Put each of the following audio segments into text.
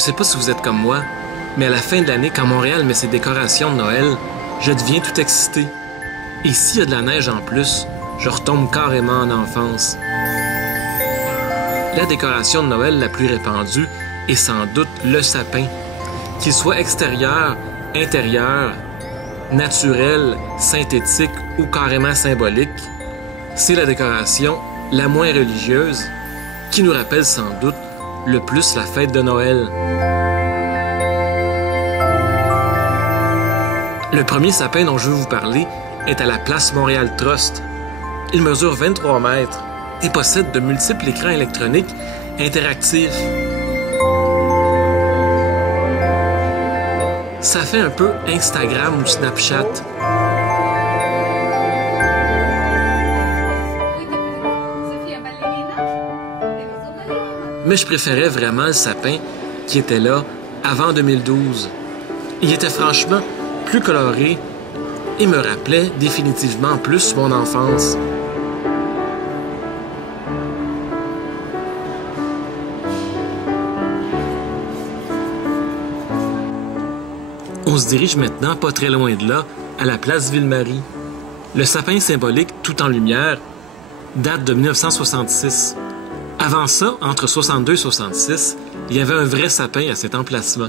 sais pas si vous êtes comme moi, mais à la fin de l'année, quand Montréal met ses décorations de Noël, je deviens tout excité. Et s'il y a de la neige en plus, je retombe carrément en enfance. La décoration de Noël la plus répandue est sans doute le sapin. Qu'il soit extérieur, intérieur, naturel, synthétique ou carrément symbolique, c'est la décoration la moins religieuse qui nous rappelle sans doute le plus la fête de Noël. Le premier sapin dont je veux vous parler est à la place Montréal Trust. Il mesure 23 mètres et possède de multiples écrans électroniques interactifs. Ça fait un peu Instagram ou Snapchat. Mais je préférais vraiment le sapin qui était là avant 2012. Il était franchement plus coloré et me rappelait définitivement plus mon enfance. On se dirige maintenant, pas très loin de là, à la place Ville-Marie. Le sapin symbolique, tout en lumière, date de 1966. Avant ça, entre 62 et 66, il y avait un vrai sapin à cet emplacement.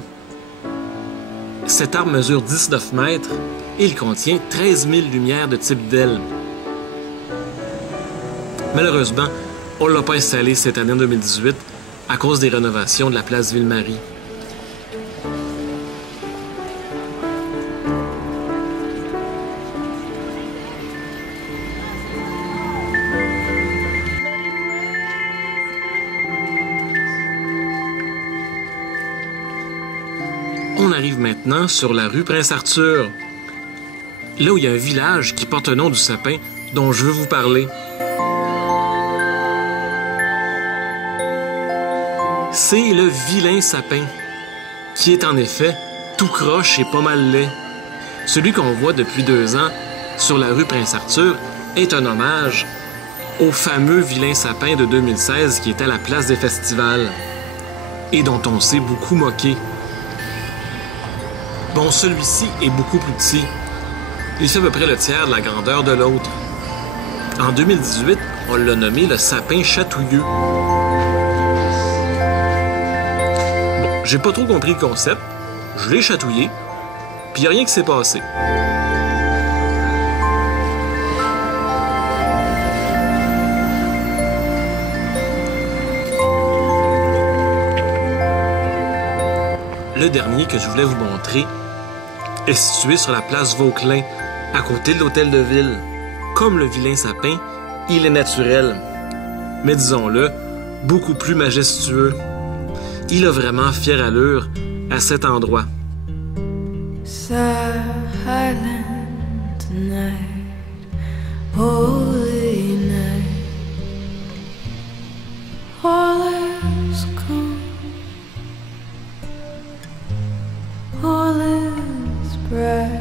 Cet arbre mesure 19 mètres et il contient 13 000 lumières de type DEL. Malheureusement, on ne l'a pas installé cette année en 2018 à cause des rénovations de la place Ville-Marie. On arrive maintenant sur la rue Prince-Arthur, là où il y a un village qui porte le nom du sapin dont je veux vous parler. C'est le vilain sapin, qui est en effet tout croche et pas mal laid. Celui qu'on voit depuis 2 ans sur la rue Prince-Arthur est un hommage au fameux vilain sapin de 2016 qui était à la place des festivals et dont on s'est beaucoup moqué. Bon, celui-ci est beaucoup plus petit. Il fait à peu près le tiers de la grandeur de l'autre. En 2018, on l'a nommé le sapin chatouilleux. Bon, j'ai pas trop compris le concept. Je l'ai chatouillé, puis y a rien qui s'est passé. Le dernier que je voulais vous montrer est situé sur la place Vauquelin, à côté de l'hôtel de ville. Comme le vilain sapin, il est naturel, mais disons-le, beaucoup plus majestueux. Il a vraiment fière allure à cet endroit. Silent night, holy night, all is calm, all is bright.